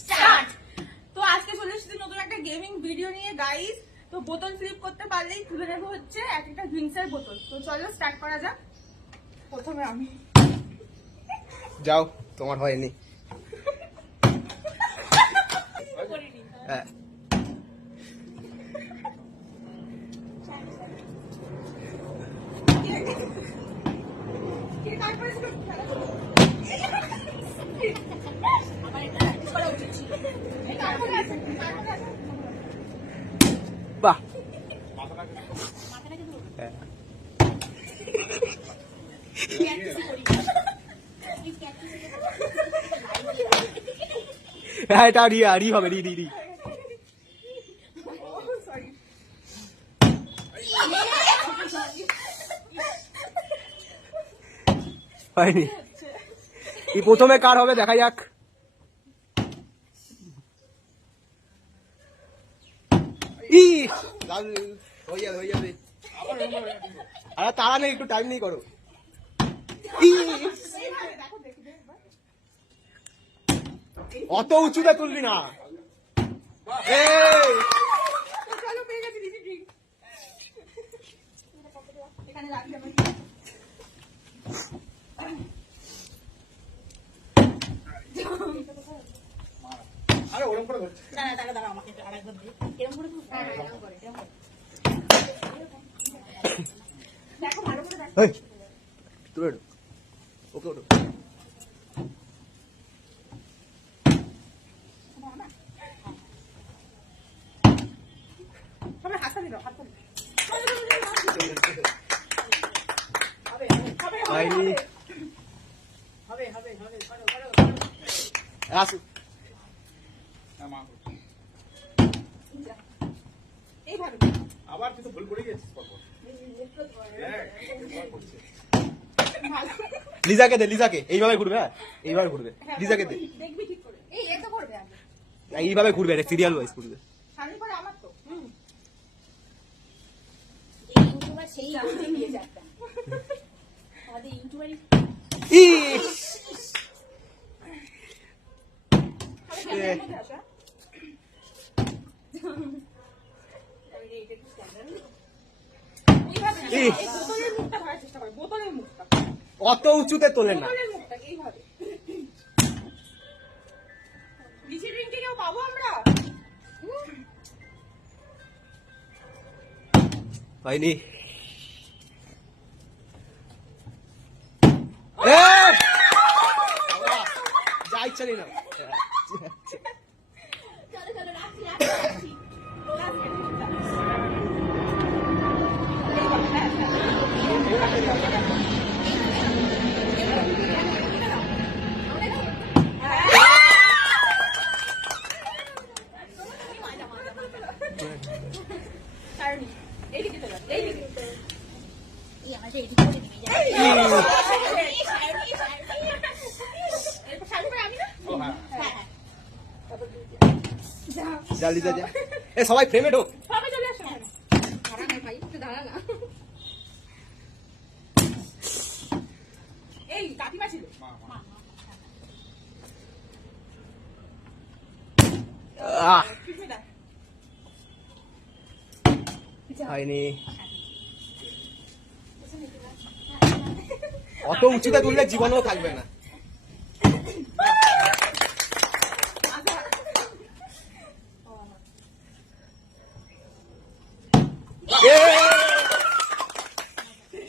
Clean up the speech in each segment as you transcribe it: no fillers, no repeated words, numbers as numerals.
Start. তো আজকে চলে এসেছি নতুন একটা গেমিং ভিডিও নিয়ে গাইস। তো বোতল ফ্লিপ করতে পারলেই তুলে নেবো হচ্ছে এক একটা ড্রিঙ্কসের বোতল। তো চলো স্টার্ট করা যাক। প্রথমে আমি যাও, তোমার হয়নি। হ্যাঁ বাহ, হ্যাঁ এটা রি হবে, রি রি রি। হয়নি। এই প্রথমে কার হবে দেখা যাক। ই হয়ে যাবে, হয়ে যাবে। আরে তারা নেই, একটু টাইম নেই করো। অত উঁচুতে তুলবি না। আরে ওরকম করে ধরছে না, দাঁড়া আমাকে আরেকবার দে। এরকম করে দেখো, ভালো করে দেখো। এই তুই ওকে ওঠো। আবার তুই তো ভুল করে গেছিস। লিজাকে দে, লিজাকে এইভাবে ঘুরবে। হ্যাঁ এইভাবে ঘুরবে, লিজাকে দে। দেখবি ঠিক করে। এই এটা করবে আগে। এইভাবে ঘুরবে, এটা সিরিয়াল ওয়াইজ ঘুরবে। সামনে করে আমার তো এই ইউটিউবার সেই আউটে নিয়ে যাচ্ছে আমাদের ইউটিউবারই অত উঁচুতে তোলেন না। পাবো আমরা। হয়নি। যা ইচ্ছা নেই না। চলো চলো রাখছি এই আমাদের এডিট করে দিবি যা লিজা যা। এ সবাই ফ্রেমে ঢোক। সবাই চলে আসো। দাঁড়া না ভাই, একটু দাঁড়া না। এই কাকিমা ছিল। হয়নি। অত উঁচুতে তুললে জীবনেও থাকবে না।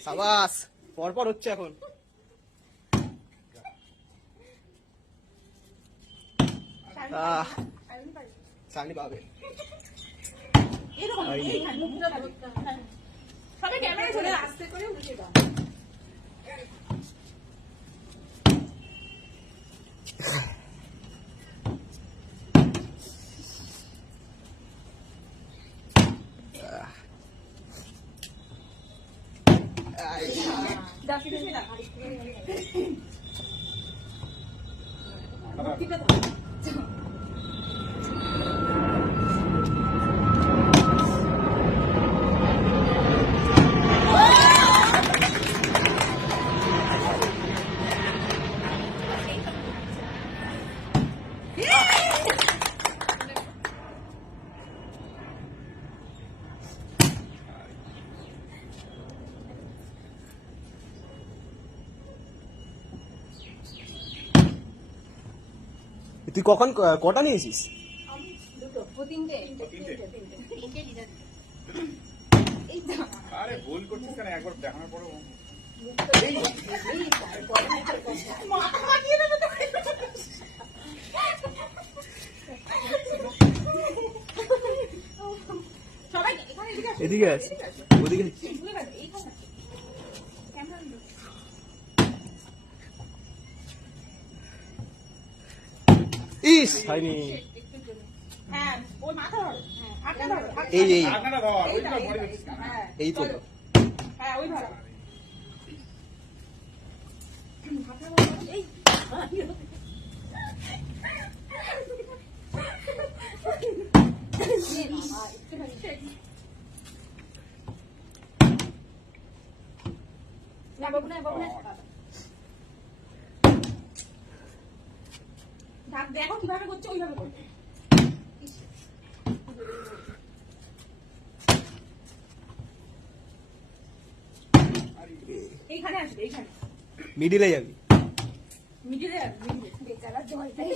সাবাস, পরপর হচ্ছে এখন। সামনে পাবে। সবাই ক্যামেরা চলে আসতে করে উঠে দাও। ঠিক আছে। তুই কখন কটা নিয়েছিস? দুটো ও তিনটে এই তো আরে ভুল করছিস কেন? একবার দেখানোর পরে মাথা মাটিয়ে দেবে তো। সবাই এখানে এদিকে আছে, ওদিকে এইখানে ক্যামেরা ইস হয়নি। হ্যাঁ ওর মাথা ধরো, হাতটা ধরো, হাতটা এই এই ঢাকনাটা ধর, এইটা, ওইটা এইটা, মরে যাচ্ছিস কেন? হ্যাঁ, এই তো। চলো। হ্যাঁ ওই ধরো। এই নে বাবা একটুখানি না বাবু না ঢাক দেখো কিভাবে করছে ওইভাবে করছে। এইখানে আসবে, এইখানে মিডিলে যাবি। মিডিলে আসবে, মিডিলে। বেচারা জলটাই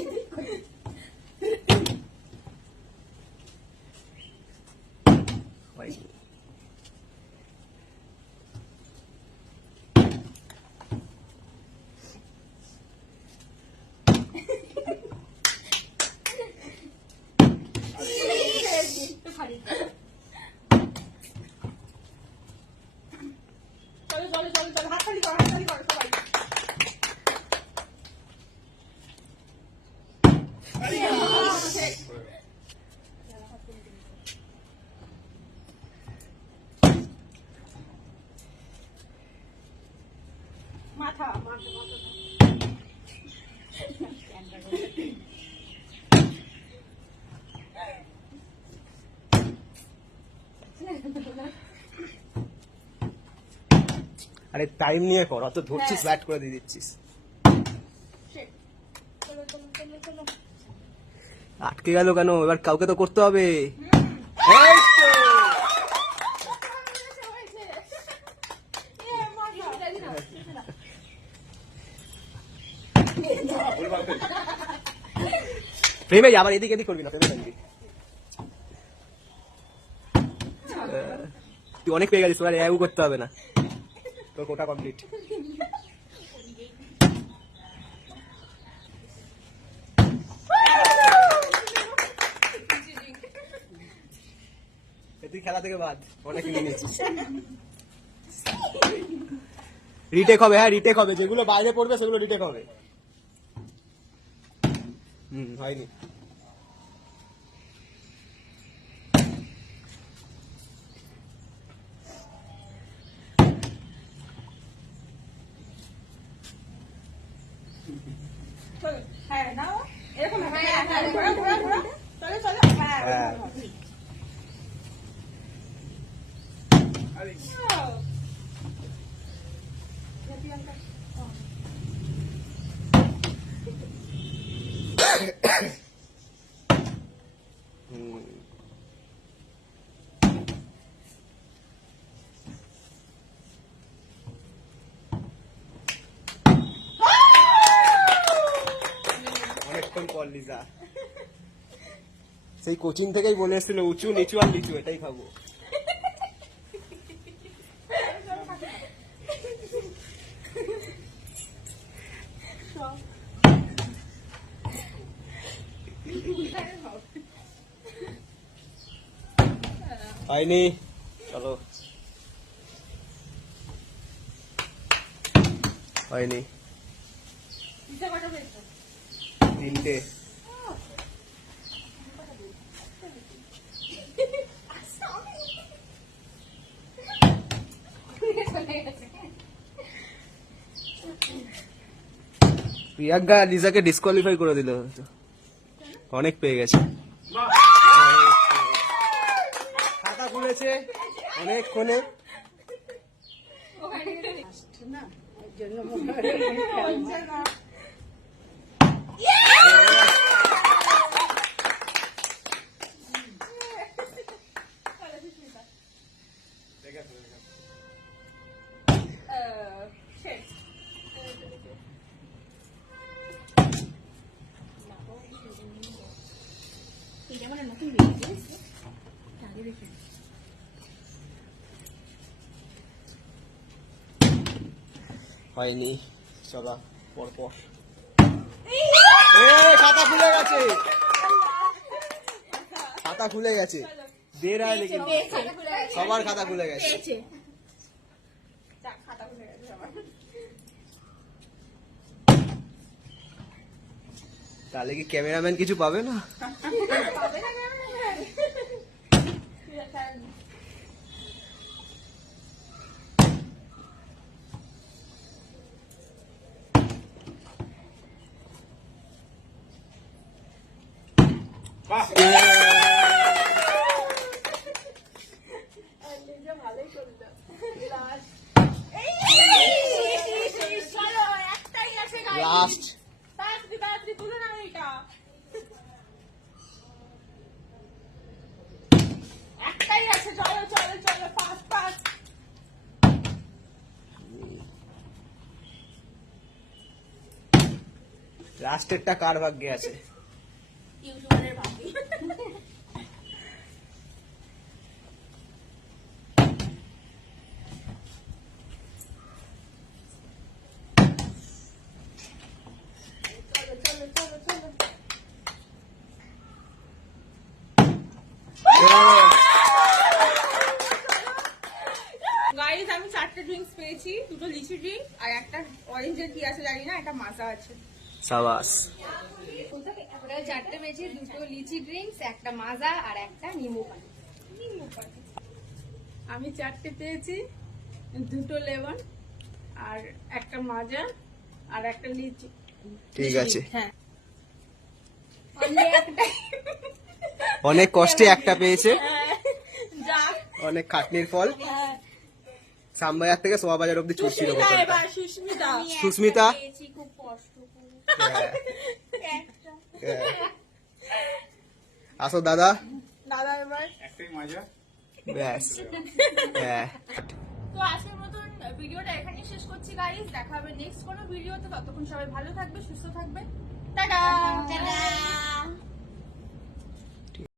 হয়নি। একটু খালি চলো চলো চলো চলো, হাততালি করো, হাততালি করো সবাই। মাথা আরে টাইম নিয়ে কর, অত ধরছিস ব্যাট করে দিয়ে দিচ্ছিস। চলো চলো চলো চলো আটকে গেল কেন? এবার কাউকে তো করতে হবে। এই তো। প্রেমে আবার এদিকে এদিক করবি না, প্রেমে থাকবি। তুই অনেক পেয়ে গেছিস, তোর এও করতে হবে না, তোর কোটা কমপ্লিট। তুই খেলা থেকে বাদ, অনেক নিয়ে নিয়েছিস। রিটেক হবে, হ্যাঁ রিটেক হবে, যেগুলো বাইরে পড়বে সেগুলো রিটেক হবে। হয়নি। চলো, হ্যাঁ নাও এরকম, হ্যাঁ হ্যাঁ ঘোরা ঘোরা ঘোরা, চলো চলো, হ্যাঁ হ্যাঁ। আরে অনেকক্ষণ পর লিজা সেই কোচিং থেকেই বলে এসেছিল উঁচু নিচু আর লিচু এটাই খাবো। হয়নি, চলো। হয়নি, দিশা কটা পেয়েছো? তিনটে। প্রিয়াঙ্কা লিজাকে ডিসকোয়ালিফাই করে দিল, অনেক পেয়ে গেছে। খাতা খুলেছে অনেকক্ষণে। না এর জন্য হচ্ছে না। শেষ। হয়নি, চলো পরপর। খাতা খুলে গেছে, খাতা খুলে গেছে, দের হয় লেগে সবার খাতা খুলে গেছে। যাক, খাতা খুলে গেছে সবার। তাহলে কি ক্যামেরাম্যান কিছু পাবে না? পাবে না ক্যামেরাম্যান? তুই একটা বাহ ভালোই করলো। Last. চলো, একটাই আছে guys. লাস্ট তাড়াতাড়ি তাড়াতাড়ি তুলে নাও এটা। একটাই আছে, চলো চলো চলো, ফাস্ট ফাস্ট। লাস্টেরটা কার ভাগ্যে আছে? ইউটিউবারের ভাবি। চলো চলো চলো চলো। গাইস, আমি 4টে ড্রিঙ্কস পেয়েছি, 2টো লিচি ড্রিঙ্ক আর একটা অরেঞ্জের কি আছে জানি না, একটা মাজা আছে। সাবাস। ওরা 4টে পেয়েছি, 2টো লিচি ড্রিঙ্কস, একটা মাজা আর একটা নিম্বু পানি। আমি 4টে পেয়েছি, 2টো লেমন আর একটা মাজা আর একটা লিচি। ঠিক আছে, হ্যাঁ, অনেক কষ্টে একটা পেয়েছে, যাক। অনেক খাটনির ফল। শ্যামবাজার থেকে সোয়াবাজার অব্দি ছুটছিল সুস্মিতা বোতলটা। এবার, সুস্মিতা। আমি একটা সুস্মিতা? পেয়েছি খুব কষ্ট করে। হ্যাঁ, একটা। হ্যাঁ। আসো দাদা, দাদা এবার। একটাই মজা। ব্যাস। হ্যাঁ, তো আজকের মতন ভিডিওটা এখানেই শেষ করছি গাইস, দেখা হবে নেক্সট কোনো ভিডিওতে। ততক্ষণ সবাই ভালো থাকবে, সুস্থ থাকবে, টাটা। টাটা।